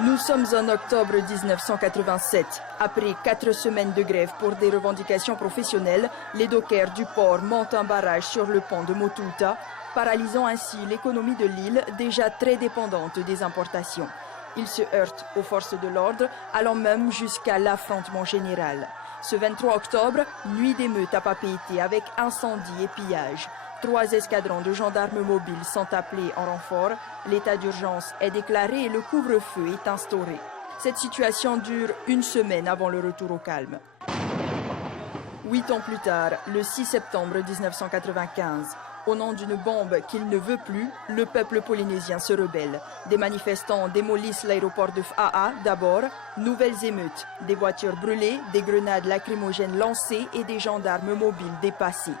Nous sommes en octobre 1987. Après 4 semaines de grève pour des revendications professionnelles, les dockers du port montent un barrage sur le pont de Motuta, paralysant ainsi l'économie de l'île déjà très dépendante des importations. Ils se heurtent aux forces de l'ordre, allant même jusqu'à l'affrontement général. Ce 23 octobre, nuit d'émeute à Papeete avec incendie et pillage. 3 escadrons de gendarmes mobiles sont appelés en renfort. L'état d'urgence est déclaré et le couvre-feu est instauré. Cette situation dure une semaine avant le retour au calme. 8 ans plus tard, le 6 septembre 1995, au nom d'une bombe qu'il ne veut plus, le peuple polynésien se rebelle. Des manifestants démolissent l'aéroport de Faa d'abord. Nouvelles émeutes, des voitures brûlées, des grenades lacrymogènes lancées et des gendarmes mobiles dépassés.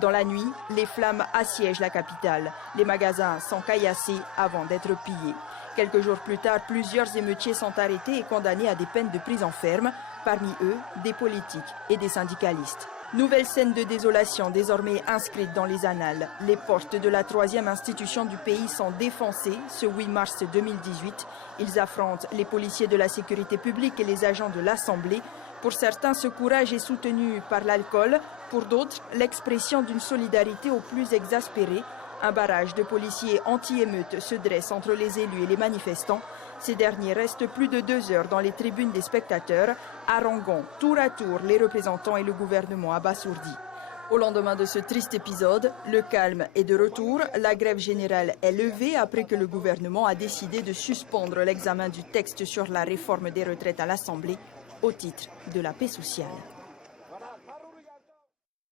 Dans la nuit, les flammes assiègent la capitale. Les magasins sont caillassés avant d'être pillés. Quelques jours plus tard, plusieurs émeutiers sont arrêtés et condamnés à des peines de prison ferme, parmi eux des politiques et des syndicalistes. Nouvelle scène de désolation désormais inscrite dans les annales. Les portes de la 3e institution du pays sont défoncées ce 8 mars 2018. Ils affrontent les policiers de la sécurité publique et les agents de l'Assemblée. Pour certains, ce courage est soutenu par l'alcool. Pour d'autres, l'expression d'une solidarité aux plus exaspérés. Un barrage de policiers anti-émeutes se dresse entre les élus et les manifestants. Ces derniers restent plus de 2 heures dans les tribunes des spectateurs, haranguant tour à tour les représentants et le gouvernement abasourdi. Au lendemain de ce triste épisode, le calme est de retour. La grève générale est levée après que le gouvernement a décidé de suspendre l'examen du texte sur la réforme des retraites à l'Assemblée au titre de la paix sociale.